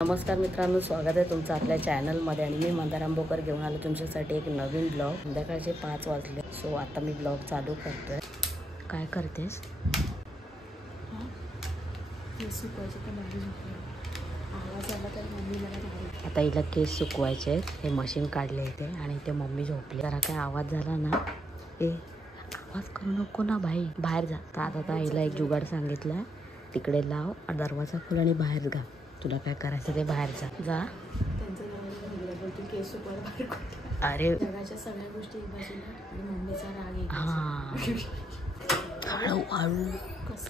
नमस्कार मित्रांनो, स्वागत आहे तुमचं आपल्या चॅनलमध्ये. आणि मी मंदार आंबोकर घेऊन आलो तुमच्यासाठी एक नवीन ब्लॉग. संध्याकाळचे 5 वाजले. सो आता मी ब्लॉग चालू करतोय. काय करतेस? आता हिला केस सुकवायचे आहेत. हे मशीन काढले इथे आणि इथे मम्मी झोपली. जरा काय आवाज झाला ना, आवाज करू नको ना भाई, बाहेर जा. आता हिला एक जुगाड सांगितलं, तिकडे लाव, दरवाजा खोल आणि बाहेर गा. तुला काय करायचं ते बाहेर जा. अरे सगळ्या गोष्टी मम्मीचा राग. हा, हळूहळू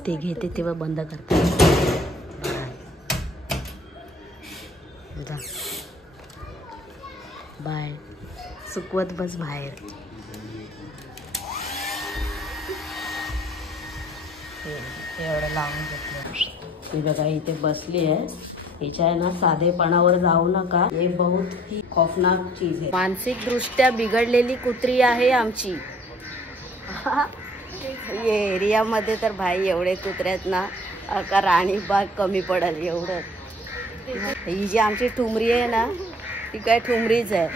ते घेते तेव्हा बंद करते. जा बाय, सुकवत बस बाहेर. एवढं लावून घेतलं. ती बघा इथे बसली आहे. हिच्या आहे ना साधेपणावर जाऊ नका. हे बहुत ही खौफनाक चीज आहे. मानसिक दृष्ट्या बिघडलेली कुत्री आहे आमची. ये एरियामध्ये तर भाई एवढे कुत्रे आहेत ना, का राणी बाग कमी पडेल एवढं. ही जी आमची ठुमरी आहे ना, ती काय ठुमरीच आहे.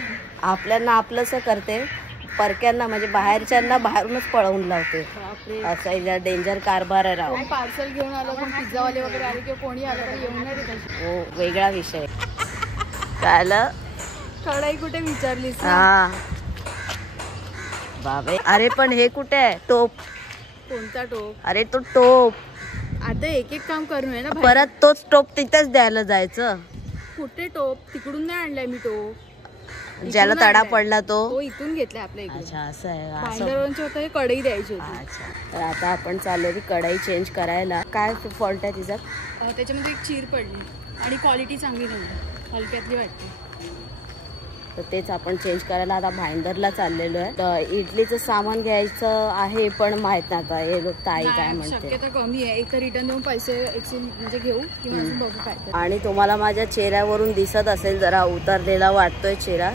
आपल्यांना आपलंसं करते, परक्यांना म्हणजे बाहेरच्यांना बाहेरूनच पळवून लावते. असा हिचा डेंजर कारभार आहे. राव पार्सल घेऊन आलो, पण पिझ्झावाले वगैरे आले किंवा कोणी आलं तर येऊन नाही देत. हो, वेगळा विषय. चालं कढई कुठे विचारलीस? हा बाबे. अरे पण हे कुठे आहे टोप? कोणता टोप? अरे तो टोप. आता एक एक काम करून आहे ना, परत तोच टोप तिथेच द्यायला जायचं. कुठे टोप? तिकडून नाही आणलाय मी टोप. ज्याला तडा पडला तो इथून घेतलाय आपल्या इकडे. अच्छा, असं आहे. भांडवलचे होतं, हे कढई द्यायची होती. अच्छा, तर आता आपण चाललो की कढई चेंज करायला. काय फॉल्ट आहे तिचा? त्याच्यामध्ये एक चीर पडली आणि क्वालिटी चांगली नव्हती, हलक्यातली वाटते. तर तेच आपण चेंज करायला आता भाईंदरला चाललेलो आहे. तर इडलीचं सामान घ्यायचं आहे, पण माहित नाही आता हे लोक ताई काय म्हणते. शक्यता कमी आहे. एक तर रिटर्न देऊन पैसे एक्सचेंज म्हणजे घेऊ किंवा अजून बघू काय. आणि तुम्हाला माझ्या चेहऱ्यावरून दिसत असेल, जरा उतरलेला वाटतोय चेहरा.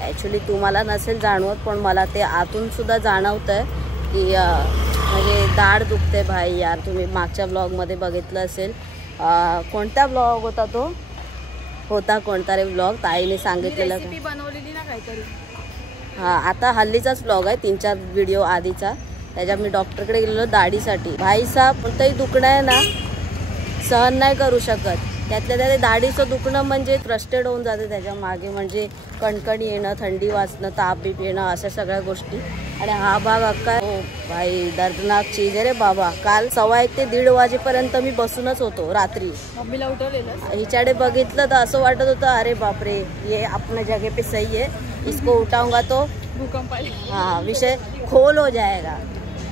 ॲक्च्युली तुम्हाला नसेल जाणवत, पण मला ते आतून सुद्धा जाणवत आहे की म्हणजे दाढ दुखते भाई. यार तुम्ही मागच्या ब्लॉगमध्ये बघितलं असेल. कोणता ब्लॉग होता तो? होता कोणता रे ब्लॉग, ताईने सांगितलेलं बनवलेली ना काहीतरी. हां, आता हल्लीचाच ब्लॉग आहे, 3-4 व्हिडिओ आधीचा. त्याच्यात मी डॉक्टरकडे गेलेलो दाढीसाठी. भाई साहेब कोणतंही दुखणं आहे ना, सहन नाही करू शकत. त्यातल्या त्यात दाढीचं दुखणं म्हणजे फ्रस्ट्रेट होऊन जाते त्याच्या मागे. म्हणजे कणकण येणं, थंडी वाजणं, ताप बीप येणं, अशा सगळ्या गोष्टी. आणि हा भाग अक्का भाई दर्दनाक चीज आहे रे बाबा. काल 1:15 ते 1:30 वाजेपर्यंत मी बसूनच होतो रात्री. मम्मीला उठवलेलं. हिच्याकडे बघितलं तर असं वाटत होतं, अरे बापरे, ये अपने जगह पे सही है, इसको उठाऊंगा तो भूकंप. हाँ, विषय खोल हो जाएगा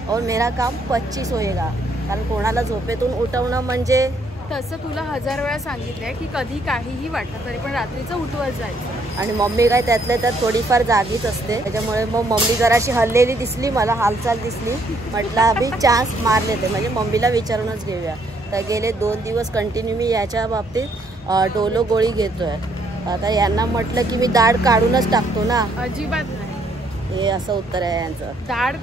और मेरा काम 25 होएगा. कारण कोणाला झोपेतून उठवणं म्हणजे तसं तुला 1000 वेळा सांगितलंय की कधी काहीही वाटलं तरी पण रात्रीचं उठवत जायचं. आणि मम्मी काय त्यातल्या त्यात थोडीफार जागीच असते. त्याच्यामुळे मग मम्मी जराशी हललेली दिसली मला, हालचाल दिसली, म्हटलं अभि चान्स मार लेते, म्हणजे मम्मीला विचारूनच घेऊया. तर गेले 2 दिवस कंटिन्यू मी याच्या बाबतीत डोलो गोळी घेतोय. आता यांना म्हटलं की मी दाढ काढूनच टाकतो ना. अजिबात नाही. हे असं उत्तर आहे यांचं. दाढ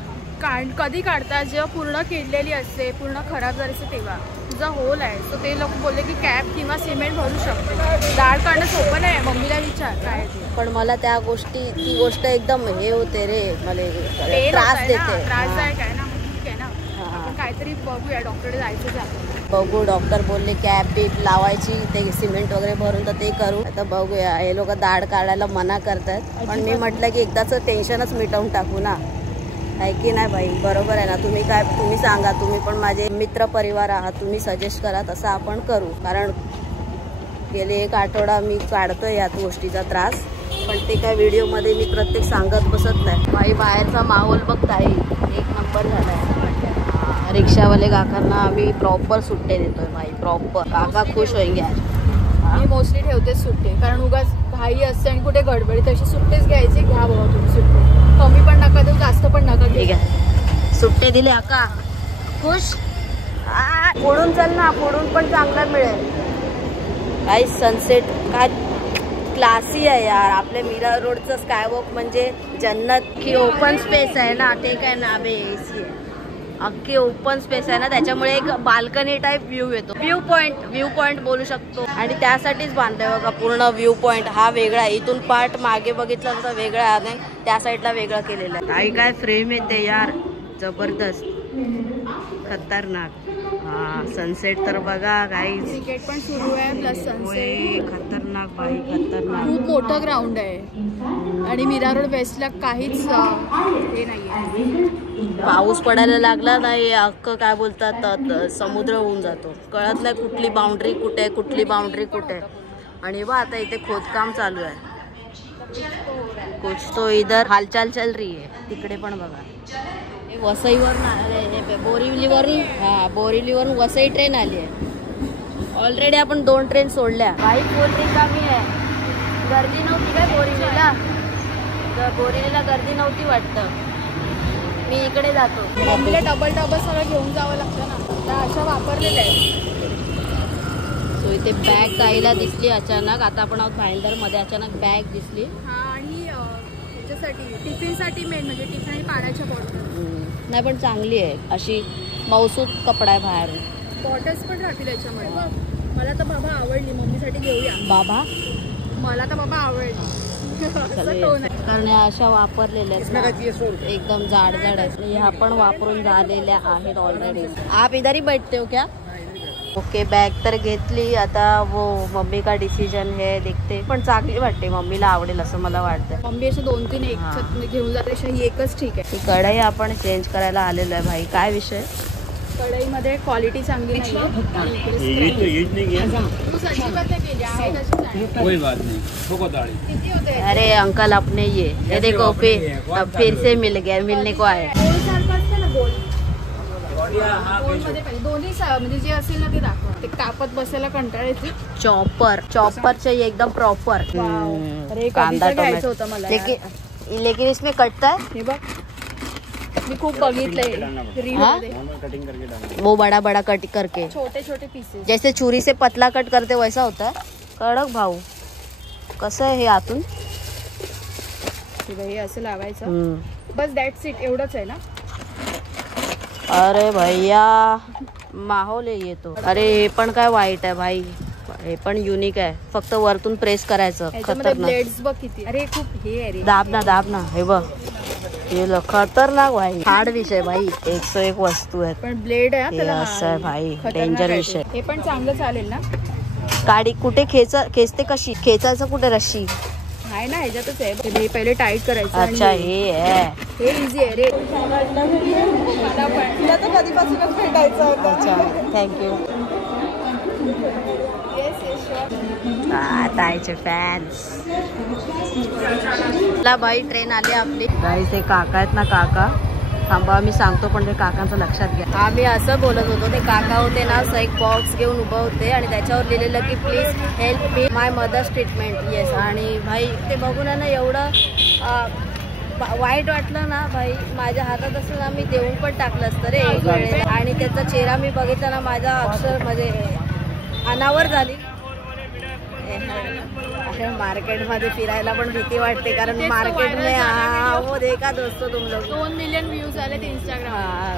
कधी काढतात? जेव्हा पूर्ण किडलेली असते, पूर्ण खराब झाली असते तेव्हा. तुझा होल आहे, सो ते लोक बोलले की कॅप किंवा सिमेंट भरू शकते. दाढ काढणं सोपं नाही. मम्मीला विचार काय ते. पण मला त्या ती गोष्ट एकदम हे होते रे, मला त्रास देते. त्रासदायक आहे ना. ठीक आहे ना, आपण काहीतरी बघूया, डॉक्टरकडे जायचं जातं. बघू. डॉक्टर बोलले कॅप बीप लावायची, ते सिमेंट वगैरे भरून, तर ते करू. आता बघूया. हे लोक दाढ काढायला मना करतात, पण मी म्हटलं की एकदाच टेन्शनच मिटवून टाकू ना. आहे की नाही बाई? बरोबर आहे ना? तुम्ही सांगा. तुम्ही पण माझे मित्र परिवार आहात, तुम्ही सजेस्ट करा, तसं आपण करू. कारण गेले 1 आठवडा मी काढतोय या गोष्टीचा त्रास, पण ते काय व्हिडिओमध्ये मी प्रत्येक सांगत बसत नाही. बाई बाहेरचा माहोल बघताय, 1 नंबर झालाय. रिक्षावाले काकांना आम्ही प्रॉपर सुट्टे देतोय भाई, प्रॉपर. काका खुश होईंगे. मी मोस्टली ठेवते सुट्टे, कारण उगाच घाई असते आणि कुठे गडबडी, तशी सुट्टेच घ्यायचे. घ्या बाबा तुम्ही सुट्टे, कमी पण नका देऊ, जास्त पण नका. ठीक आहे, सुट्टे दिले आका. खुश. पुढून चल ना, पुढून पण चांगला मिळेल. काय सनसेट काय क्लासी आहे यार. आपल्या मीरा रोडचं स्कायवॉक म्हणजे जन्नत की ओपन स्पेस आहे ना, ते काय ना बे एसी आहे. अख्खी ओपन स्पेस आहे ना, त्याच्यामुळे एक बाल्कनी टाईप व्ह्यू येतो. व्ह्यू पॉइंट बोलू शकतो. आणि त्यासाठीच बांधलंय बघा पूर्ण व्ह्यू पॉइंट. हा वेगळा आहे, इथून पार्ट मागे बघितलं तर वेगळा आहे, त्या साईडला वेगळं केलेलं आहे. काही काय फ्रेम येते यार, जबरदस्त, खतरनाक. हा सनसेट तर बघा गाईज. क्रिकेट पण सुरू आहे प्लस सनसेट. खतरनाक बाई, खतरनाक. खूप मोठं ग्राउंड आहे आणि मीरा रोड वेस्टला काहीच हे नाहीये. पाऊस पडायला लागला नाही अख्खं काय बोलतात समुद्र होऊन जातो. कळत नाही कुठली बाउंड्री कुठे, कुठली बाउंड्री कुठे. आणि बा आता इथे खोदकाम चालू आहे. कुछ तो इधर हालचाल चल रही है. तिकडे पण बघा वसईवरून आले, बोरिवलीवरून. हा बोरिवलीवरून वसई ट्रेन आली आहे. ऑलरेडी आपण 2 ट्रेन सोडल्या. बाईक फुल रिकामी आहे. गर्दी नव्हती काय बोरिवलीला? बोरिवलीला गर्दी नव्हती वाटतं. मी इकडे जातो. मम्मीला डबल सगळं घेऊन जावं लागतं ना, त्या अशा वापरलेल्या आहेत. सो इथे बॅग ताईला दिसली अचानक. आता आपण आहोत भाईंदर मध्ये. अचानक बॅग दिसली. हा आणि ह्याच्यासाठी टिफिनसाठी मेन म्हणजे टिफिन आणि पाण्याच्या बॉटल. नाही पण चांगली आहे, अशी मौसूद कपडा आहे बाहेर. बॉटल्स पण राहतील याच्यामध्ये. मला तर बाबा आवडली, मम्मीसाठी घेऊया. बाबा मला तर बाबा आवडली. कारण अशा वापरलेल्या आहेत, एकदम जाड आहेत. ह्या पण वापरून झालेल्या आहेत ऑलरेडी. आप इधर ही बैठते हो क्या? ओके बॅग तर घेतली. आता वो मम्मी का डिसिजन हे देखते. पण चांगली वाटते, मम्मीला आवडेल असं मला वाटतं. मम्मी असे 2-3 एक घेऊन जाते, ही एकच ठीक आहे. ही कढई आपण चेंज करायला आलेलो आहे भाई. काय विषय? कढईमध्ये क्वालिटी चांगली नाही. अरे अंकल अपने ये देखो फिर से मिल गया, मिलने को आया. दोन्ही म्हणजे जे असेल ना ते दाखवा. ते कापत बसायला कंटाळा येतो. चॉपरचे एकदम प्रॉपर. कांदा घ्यायचं होतं मला. लेकिन इसमें कटता है. हे बघ मी खूप बघितलंय वो बड़ा कट करके छोटे पीसेस. जैसे छुरी से पतला कट करते वैसा होता है. कडक भाऊ. कसं आहे हे आतून? हे असं लावायचं बस. That's it. एवढंच आहे ना. अरे भैया माहोल आहे येतो. अरे हे पण काय वाईट आहे भाई. हे पण युनिक आहे. फक्त वरतून प्रेस करायचं. ब्लेड्स बघ किती. अरे खूप हे आहे रे. दाब ना. हे बघ हे खतरनाक भाई. हार्ड विषय भाई. 101 वस्तू आहेत. पण ब्लेड आहे असं आहे भाई. डेंजर विषय. हे पण चांगलं चालेल ना. गाडी कुठे खेचते कशी? खेचायचं कुठे? रशी आहे ना ह्याच्यातच आहे. हे पहिले टाईट करायचं. अच्छा हे आहे. हे इझी आहे रे. मला तर कधीपासूनच भेटायचं होतं. अच्छा थँक्यू. ताईचे फॅन्स. बाई ट्रेन आली आपली. गाईस ते काका आहेत ना, काका थांबा मी सांगतो पण ते काकांचं लक्षात घ्या. आम्ही असं बोलत होतो. ते काका होते ना, असं एक बॉक्स घेऊन उभं होते आणि त्याच्यावर लिहिलेलं की please help me my mother's treatment. Yes. आणि भाई ते बघून ना एवढं वाईट वाटलं ना भाई. माझ्या हातात असं ना मी देऊन पण टाकलं असतं रे एक वेळेला. आणि त्याचा चेहरा मी बघितला ना, माझा अक्षर म्हणजे अनावर झाली. मार्केटमध्ये फिरायला पण भीती वाटते कारण मार्केट में वो देखा दोस्तों तुम लोग 2 मिलियन व्ह्यूज आले इंस्टाग्राम.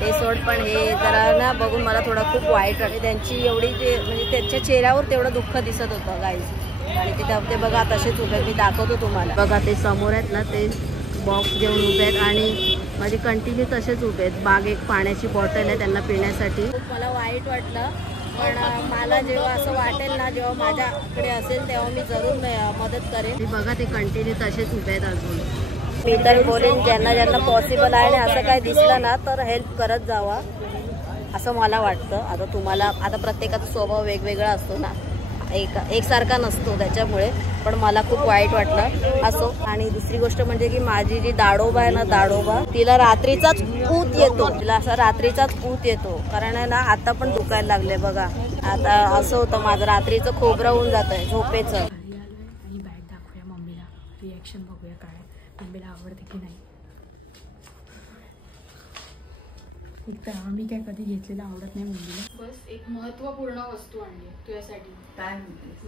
ते सोड. पण हे जरा ना बघून मला थोडं खूप वाईट वाटते. त्यांची एवढी म्हणजे त्यांच्या चेहऱ्यावर तेवढं दुःख दिसत होतं गाईज. आणि ते बघा तसेच उभे. मी दाखवतो तुम्हाला. बघा ते समोर आहेत ना, ते बॉक्स घेऊन उभे आहेत आणि माझे कंटिन्यू तसेच उभे आहेत. बाग एक पाण्याची बॉटल आहे त्यांना पिण्यासाठी. मला वाईट वाटलं पण मला जेव्हा असं वाटेल ना, जेव्हा माझ्याकडे असेल तेव्हा मी जरूर मदत करेन. बघा ते कंटिन्यू तसेच उभे आहेत अजून. मी तर बोलेन ज्यांना पॉसिबल आहे आणि असं काय दिसलं ना तर हेल्प करत जावा असं मला वाटतं. आता तुम्हाला आता प्रत्येकाचा स्वभाव वेगवेगळा असतो ना, एकसारखा नसतो त्याच्यामुळे. पण मला खूप वाईट वाटलं असो. आणि दुसरी गोष्ट म्हणजे की माझी जी दाडोबा आहे ना, दाडोबा तिला रात्रीचाच ऊत येतो. तिला असा रात्रीचाच ऊत येतो. कारण आहे ना आता पण दुखायला लागले बघा. आता असं होतं माझं रात्रीचं खोबरं होऊन जात आहे झोपेचं. आणि बॅग दाखवूया मम्मीला. रिॲक्शन बघूया काय मम्मीला आवडते की नाही. एक तर आम्ही काय कधी घेतलेलं आवडत नाही मम्मीला. बस एक महत्वपूर्ण वस्तू आणली तुझ्यासाठी. काय म्हणतेस?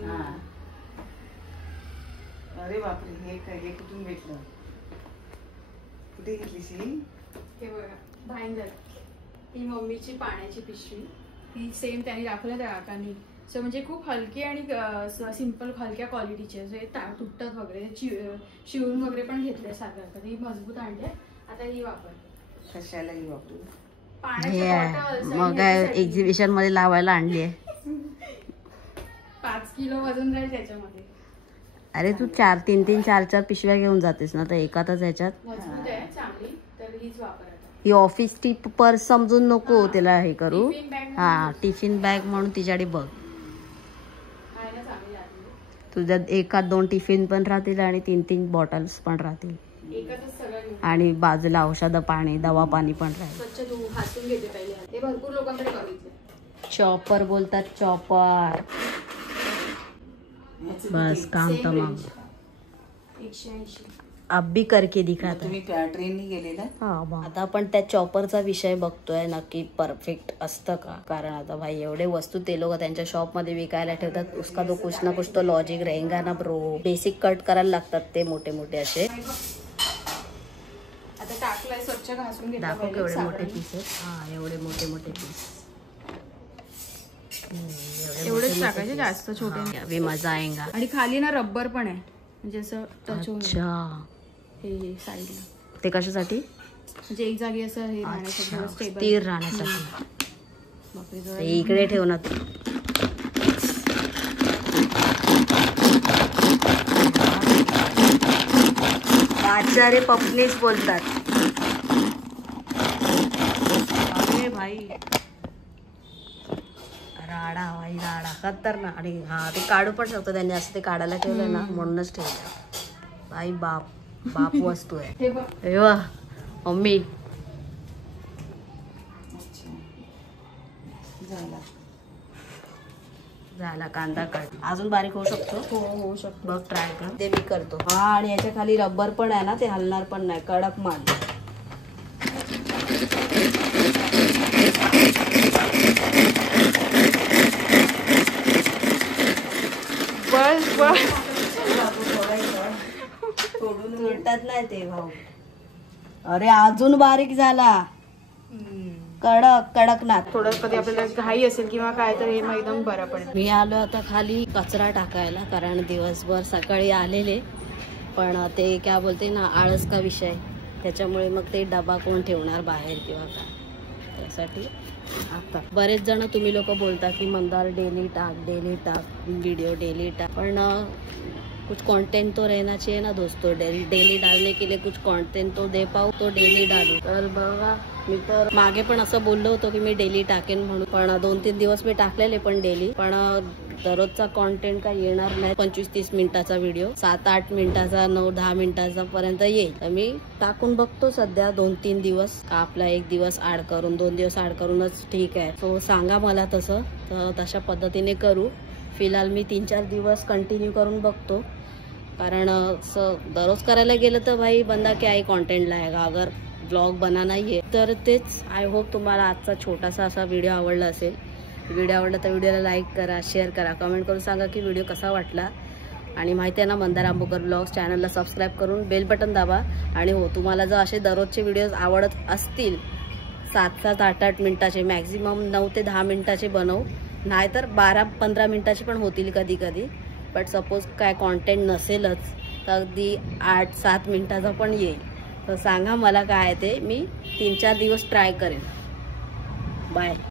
अरे बापरे, हे काय? हे कुठून भेटलं? कुठे घेतलीस ही? हे बघा भाईंदर ही मम्मीची पाण्याची पिशवी, ही सेम त्यांनी दाखवलं त्या काकांनी. सो म्हणजे खूप हलकी आणि सिंपल हलक्या क्वालिटीचे, जे तुटतात वगैरे, शिवून वगैरे पण घेतले सारखं. ही मजबूत आणले. आता ही वापर कशाला ही वापरू? मग एक्झिबिशन मध्ये लावायला आणली आहे. 5 किलो वजन राहील त्याच्यामध्ये. अरे तू 4 पिशव्या घेऊन जातेस ना, तर एकातच ह्याच्यात मजबूत आहे चांगली, तर हीच वापर. ही ऑफिस टी पर्स समजून नको तिला हे करू. टिफिन बॅग हा टिफिन बॅग म्हणून तिच्याकडे बघ. आहे ना चांगली लागली. तुझ्यात 1-2 टिफिन पण राहतील आणि 3 बॉटल्स पण राहतील. एकच सगळं घेऊन. आणि बाजूला औषधं पाणी, दवा पाणी पण राहील. स्वच्छ धुवून हातून घेते पहिले. हे भरपूर लोकांकडे बघितले. चॉपर बोलतात, चॉपर. बस काम Same तमाम. range. 180. अब भी करके दिखाता. तुम्ही ट्रेननी गेलेला? आता आपण त्या चॉपरचा विषय बघतोय, नक्की परफेक्ट असतं का? कारण आता भाई एवढे वस्तू ते लोक त्यांच्या शॉप मध्ये विकायला ठेवतात. उसका तो कुछ ना कुछ तो लॉजिक रहेगा ना ब्रो. बेसिक कट करायला लागतात ते मोठे मोठे असे. आता टाकलाय, स्वच्छ घासून घेतला दाखव पहिले केवढे मोठे साबणाने. पीस आहेत. हा एवढे मोठे मोठे पीस. एवढेच टाकायचे, जास्त छोटे नाही. अभी मजा आएगा. आणि खाली ना रबर पण आहे, म्हणजे असं टच होऊन जाईल. अच्छा हे साईडला, ते कशासाठी? म्हणजे एक जागी असं हे राहण्यासाठी, थोडं स्टेबल. स्थिर राहण्यासाठी. बापरे, जरा ते इकडे ठेव ना तू. आचार्य पपनीच बोलतात. अरे भाई राडा, भाई राडा खतरनाक. आणि हा ते काढू पण शकतो त्यांनी, असं ते काढायला ठेवलंय ना म्हणूनच ठेवलं. भाई बाप वस्तू आहे. हे बघ, हे वा मम्मी. झाला कांदा कट. अजून बारीक होऊ शकतो. हो होऊ शकतो. बघ ट्राय कर. ते मी करतो. हा आणि याच्या खाली रबर पण आहे ना, ते हलणार पण नाही. कडक माल. बस बस. तुटत नाही ते भाऊ. अरे अजून बारीक झाला. कडक ना. थोडं कधी आपल्याला घाई असेल किंवा काय, तर हे एकदम बरं पडेल. मी आलो आता खाली कचरा टाकायला, कारण दिवसभर सकाळी आलेले, पण ते काय बोलते ना, आळस का विषय, त्याच्यामुळे मग ते डबा कोण ठेवणार बाहेर किंवा काय, त्यासाठी आता बरेच जण तुम्ही लोक बोलता की मंदार डेली टाक वीडियो डेली टाक, पण कुछ कंटेंट तो रहना चाहिए ना दोस्तों. डेली डालने के लिए कुछ कंटेंट तो दे पाऊ, तो डेली डालू. तर बघा, मी तर मागे पण असं बोललो होतो की मी डेली टाकेन म्हणून, पण 2-3 दिवस मी टाकलेले पण डेली, पण दररोजचा कंटेंट काय येणार नाही. 25-30 मिनिटाचा व्हिडिओ 7-8 मिनिटाचा, 9-10 मिनिटाचा पर्यंत येईल. तर मी टाकून बघतो सध्या 2-3 दिवस. आपला 1 दिवस ऍड करून, 2 दिवस ऍड करूनच ठीक आहे. तो सांगा मला तसं, तर तशा पद्धतीने करू. फिलहाल मी 3-4 दिवस कंटिन्यू करून बघतो, कारण दररोज करायला गेलं तर भाई बंदा क्या ही कंटेंट लाएगा अगर ब्लॉग बना नाहीये. तर तेच, आय होप तुम्हाला आजचा छोटासा असा व्हिडिओ आवडला असेल. व्हिडिओ आवडला तर व्हिडिओला लाईक करा, शेअर करा, कमेंट करून सांगा की व्हिडिओ कसा वाटला. आणि माहिती आहे ना, मंदार आंबोकर ब्लॉग्स चॅनलला सबस्क्राईब करून बेल बटन दाबा. आणि हो, तुम्हाला जर असे दररोजचे व्हिडिओज आवडत असतील, 7-7, 8-8 मिनिटाचे, मॅक्झिमम 9 ते 10 मिनिटाचे बनव, नाहीतर 12-15 मिनिटाचे पण होतील कधी कधी. बट सपोज काय कॉन्टेंट नसेलच तर अगदी 8-7 मिनिटाचा पण येईल. तर सांगा मला काय ते, मी 3-4 दिवस ट्राय करेन. बाय.